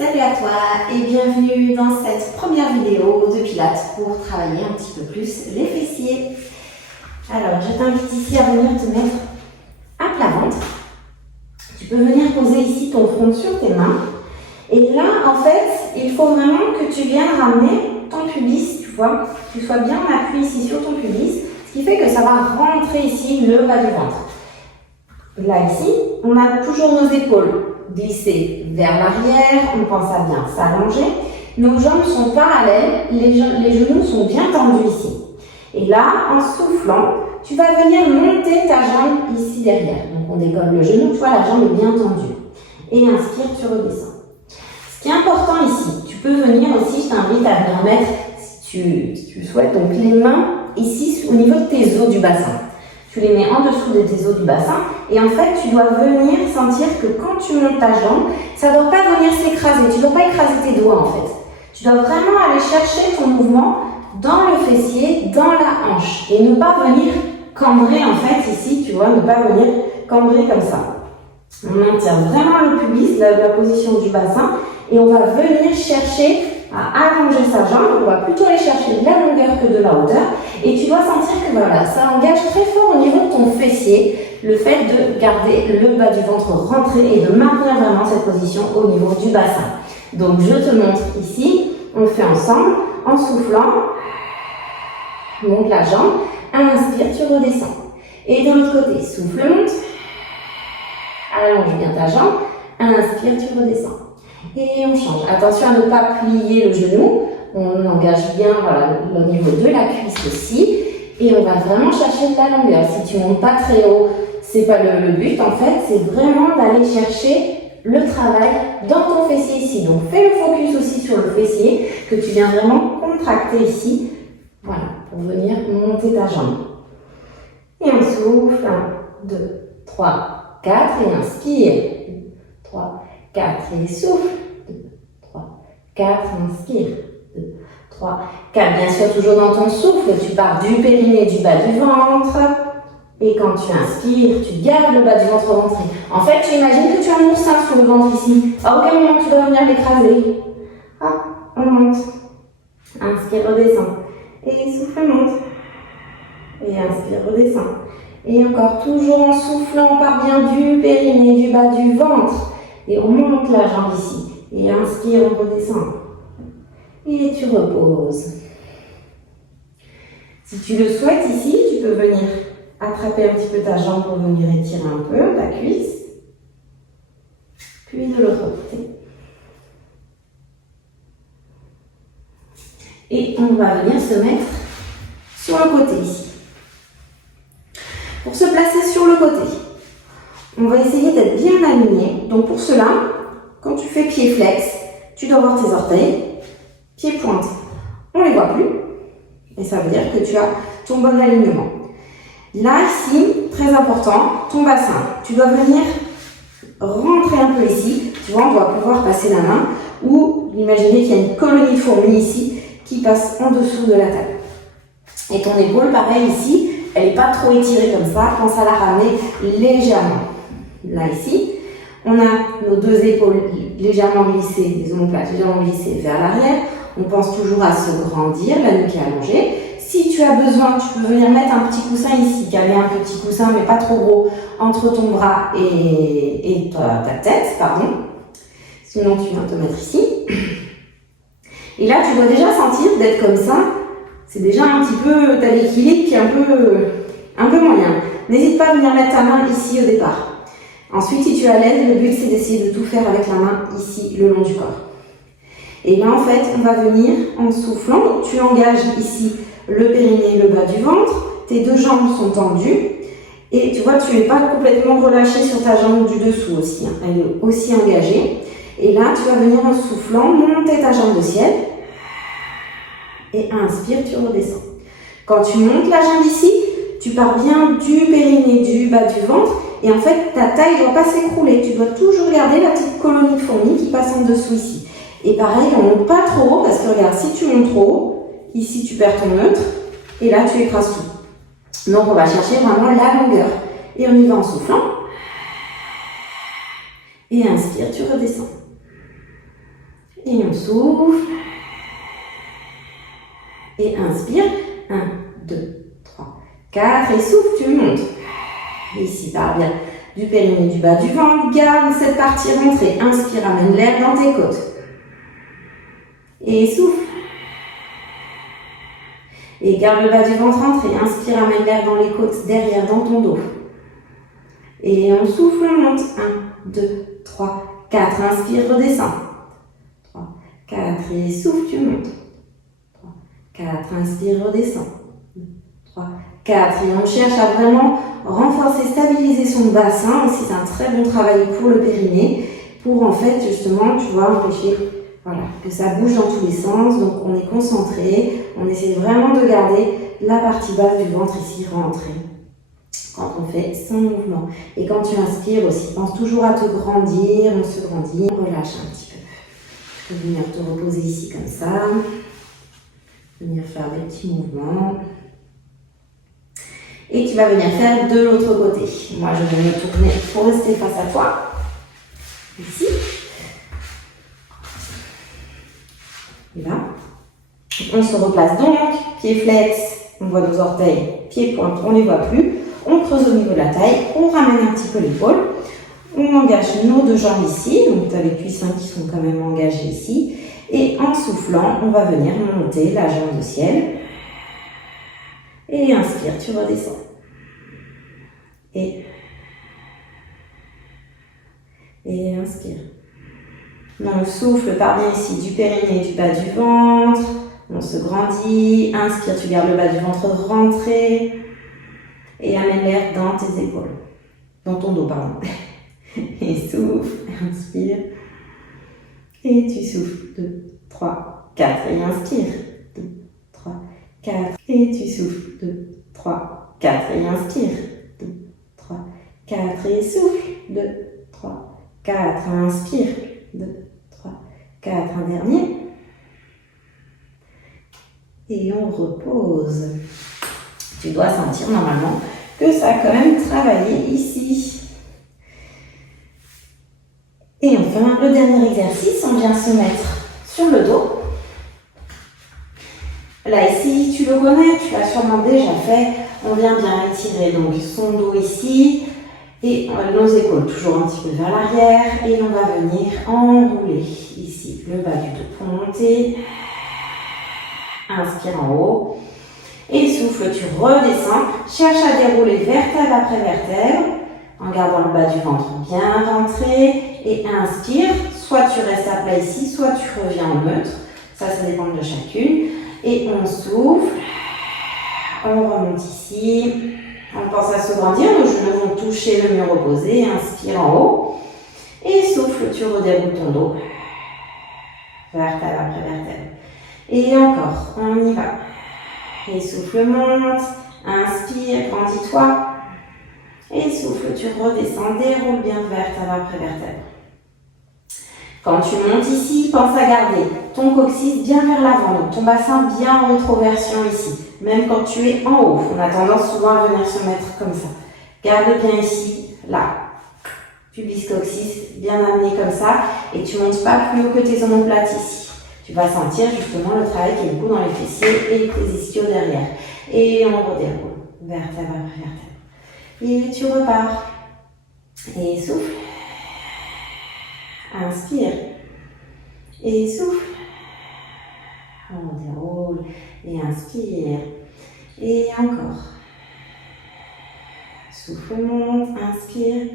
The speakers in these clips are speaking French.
Salut à toi et bienvenue dans cette première vidéo de Pilates pour travailler un petit peu plus les fessiers. Alors, je t'invite ici à venir te mettre à plat ventre. Tu peux venir poser ici ton front sur tes mains. Et là, en fait, il faut vraiment que tu viennes ramener ton pubis, tu vois, que tu sois bien appuyé ici sur ton pubis, ce qui fait que ça va rentrer ici le bas du ventre. Là, ici, on a toujours nos épaules glissées vers l'arrière, on pense à bien s'allonger. Nos jambes sont parallèles, les genoux sont bien tendus ici. Et là, en soufflant, tu vas venir monter ta jambe ici derrière. Donc, on décolle le genou, tu vois, la jambe est bien tendue. Et inspire, tu redescends. Ce qui est important ici, tu peux venir aussi, je t'invite à venir mettre, si tu souhaites, donc les mains ici au niveau de tes os du bassin. Tu les mets en dessous de tes os du bassin et en fait, tu dois venir sentir que quand tu montes ta jambe, ça ne doit pas venir s'écraser. Tu ne dois pas écraser tes doigts en fait. Tu dois vraiment aller chercher ton mouvement dans le fessier, dans la hanche et ne pas venir cambrer en fait ici, tu vois, ne pas venir cambrer comme ça. On maintient vraiment le pubis, la position du bassin et on va venir chercher à allonger sa jambe, on va plutôt aller chercher de la longueur que de la hauteur et tu dois sentir que voilà, ça engage très fort au niveau de ton fessier, le fait de garder le bas du ventre rentré et de maintenir vraiment cette position au niveau du bassin. Donc je te montre ici, on le fait ensemble, en soufflant, monte la jambe, inspire, tu redescends. Et de l'autre côté, souffle, monte, allonge bien ta jambe, inspire, tu redescends. Et on change. Attention à ne pas plier le genou. On engage bien voilà, au niveau de la cuisse aussi. Et on va vraiment chercher de la longueur. Si tu ne montes pas très haut, c'est pas le but en fait. C'est vraiment d'aller chercher le travail dans ton fessier ici. Donc fais le focus aussi sur le fessier que tu viens vraiment contracter ici. Voilà, pour venir monter ta jambe. Et on souffle. 1, 2, 3, 4. Et inspire. 3, 4 et souffle. 2, 3, 4, inspire. 2, 3, 4. Bien sûr, toujours dans ton souffle, tu pars du périnée, du bas du ventre. Et quand tu inspires, tu gardes le bas du ventre rentré. En fait, tu imagines que tu as un oursin sur le ventre ici. À aucun moment, tu dois venir l'écraser. Hop, on monte. Inspire, redescend. Et souffle, monte. Et inspire, redescend. Et encore, toujours en soufflant, on part bien du périnée, du bas du ventre. Et on monte la jambe ici. Et inspire, on redescend. Et tu reposes. Si tu le souhaites ici, tu peux venir attraper un petit peu ta jambe pour venir étirer un peu ta cuisse. Puis de l'autre côté. Et on va venir se mettre sur le côté ici. Pour se placer sur le côté, on va essayer d'être bien aligné. Donc pour cela, quand tu fais pied flex, tu dois voir tes orteils, pied pointe, on ne les voit plus. Et ça veut dire que tu as ton bon alignement. Là, ici, très important, ton bassin. Tu dois venir rentrer un peu ici. Tu vois, on doit pouvoir passer la main. Ou imaginez qu'il y a une colonie de fourmis ici qui passe en dessous de la table. Et ton épaule, pareil ici, elle n'est pas trop étirée comme ça. Pense à la ramener légèrement. Là, ici, on a nos deux épaules légèrement glissées, les omoplates légèrement glissées vers l'arrière. On pense toujours à se grandir, la nuque est allongée. Si tu as besoin, tu peux venir mettre un petit coussin ici, caler un petit coussin, mais pas trop gros, entre ton bras et ta tête, pardon. Sinon, tu viens te mettre ici. Et là, tu dois déjà sentir d'être comme ça. C'est déjà un petit peu, tu as l'équilibre qui est un peu moyen. N'hésite pas à venir mettre ta main ici au départ. Ensuite, si tu es à l'aise, le but c'est d'essayer de tout faire avec la main ici, le long du corps. Et là, en fait, on va venir en soufflant. Donc, tu engages ici le périnée et le bas du ventre. Tes deux jambes sont tendues. Et tu vois, tu n'es pas complètement relâché sur ta jambe du dessous aussi. Hein. Elle est aussi engagée. Et là, tu vas venir en soufflant, monter ta jambe de ciel. Et inspire, tu redescends. Quand tu montes la jambe ici, tu pars bien du périnée, du bas du ventre. Et en fait, ta taille ne doit pas s'écrouler. Tu dois toujours garder la petite colonie de fourmis qui passe en dessous ici. Et pareil, on ne monte pas trop haut parce que regarde, si tu montes trop haut, ici tu perds ton neutre et là tu écrases tout. Donc on va chercher vraiment la longueur. Et on y va en soufflant. Et inspire, tu redescends. Et on souffle. Et inspire. 1, 2, 3, 4. Et souffle, tu montes. Ici, par bien du périnée, du bas du ventre. Garde cette partie rentrée. Inspire, amène l'air dans tes côtes. Et souffle. Et garde le bas du ventre rentré. Inspire, amène l'air dans les côtes, derrière, dans ton dos. Et on souffle, on monte. 1, 2, 3, 4. Inspire, redescends. 3, 4. Et souffle, tu montes. 3, 4. Inspire, redescends. 3, 4. Et on cherche à vraiment renforcer, stabiliser son bassin. Aussi, c'est un très bon travail pour le périnée. Pour en fait, justement, tu vois, empêcher que ça bouge dans tous les sens. Donc, on est concentré. On essaie vraiment de garder la partie basse du ventre ici rentrée quand on fait son mouvement. Et quand tu inspires aussi, pense toujours à te grandir. On se grandit, on relâche un petit peu. Tu peux venir te reposer ici comme ça. Venir faire des petits mouvements. Et tu vas venir faire de l'autre côté. Moi, je vais me tourner pour rester face à toi. Ici. Et là. On se replace donc, pied flex, on voit nos orteils, pieds pointe, on ne les voit plus. On creuse au niveau de la taille, on ramène un petit peu l'épaule. On engage nos deux jambes ici, donc tu as les cuissons qui sont quand même engagés ici. Et en soufflant, on va venir monter la jambe au ciel. Et inspire, tu redescends. Et inspire. Donc souffle par bien ici du périnée, du bas du ventre. On se grandit. Inspire, tu gardes le bas du ventre rentré. Et amène l'air dans tes épaules. Dans ton dos, pardon. Et souffle. Inspire. Et tu souffles. 2, 3, 4. Et inspire. 2, 3, 4. Et tu souffles. 2, 3, 4. Et inspire. 2, 3, 4. Et souffle. 2, 3, 4. Inspire. 2, 3, 4. Un dernier. Et on repose. Tu dois sentir normalement que ça a quand même travaillé ici. Et enfin, le dernier exercice, on vient se mettre sur le dos. Là, ici, tu le connais, tu l'as sûrement déjà fait. On vient bien étirer donc son dos ici et nos épaules toujours un petit peu vers l'arrière. Et on va venir enrouler ici le bas du dos pour monter. Inspire en haut. Et souffle, tu redescends. Cherche à dérouler vertèbre après vertèbre en gardant le bas du ventre bien rentré. Et inspire. Soit tu restes à plat ici, soit tu reviens en neutre. Ça dépend de chacune. Et on souffle. On remonte ici. On pense à se grandir. Nos genoux vont toucher le mur opposé. Inspire en haut. Et souffle, tu redéroules ton dos. Vertèbre après vertèbre. Et encore, on y va. Et souffle, monte. Inspire, grandis-toi. Et souffle, tu redescends. Déroule bien vertèbre après vertèbre. Quand tu montes ici, pense à garder ton coccyx bien vers l'avant, donc ton bassin bien en rétroversion ici. Même quand tu es en haut, on a tendance souvent à venir se mettre comme ça. Garde bien ici, là. Pubis coccyx bien amené comme ça. Et tu ne montes pas plus haut que tes omoplates ici. Tu vas sentir justement le travail qui est beaucoup dans les fessiers et tes ischios derrière. Et on redéroule, vertèbre après vertèbre. Et tu repars. Et souffle. Inspire. Et souffle. On déroule. Et inspire. Et encore. Souffle, monte. Inspire.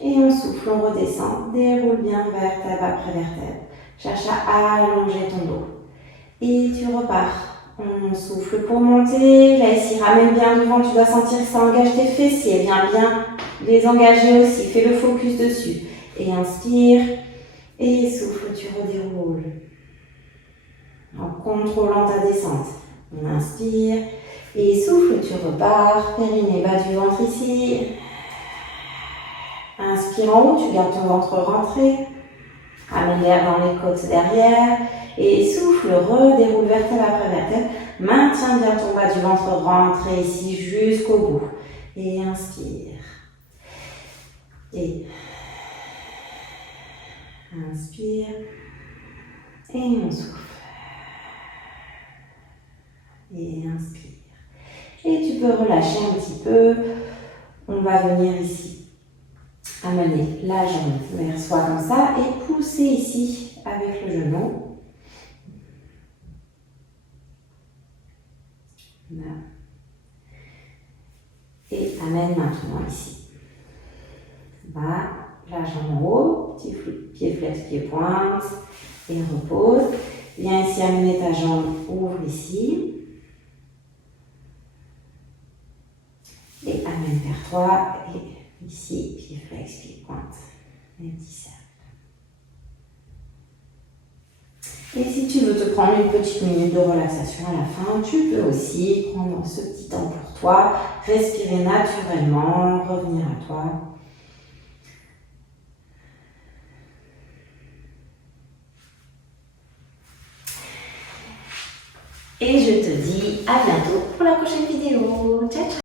Et on souffle, on redescend. Déroule bien vertèbre après vertèbre. Cherche à allonger ton dos. Et tu repars. On souffle pour monter. Là, ici, ramène bien devant. Tu dois sentir que ça engage tes fessiers. Viens bien les engager aussi. Fais le focus dessus. Et inspire. Et souffle, tu redéroules. En contrôlant ta descente. On inspire. Et souffle, tu repars. Périnée bas du ventre ici. Inspire en haut. Tu gardes ton ventre rentré. Amène l'air dans les côtes derrière. Et souffle, redéroule vertèbre après vertèbre. Maintiens bien ton bas du ventre rentré ici jusqu'au bout. Et inspire. Et inspire. Et on souffle. Et inspire. Et tu peux relâcher un petit peu. On va venir ici, amener la jambe vers soi comme ça et pousser ici avec le genou. Là. Et amène maintenant ici. Bas, la jambe en haut, pied flex, pied pointe et repose. Viens ici amener ta jambe, ouvre ici. Et amène vers toi, et ici, pied flex, pied pointe, les petits cercles. Et si tu veux te prendre une petite minute de relaxation à la fin, tu peux aussi prendre ce petit temps pour toi, respirer naturellement, revenir à toi. Et je te dis à bientôt pour la prochaine vidéo.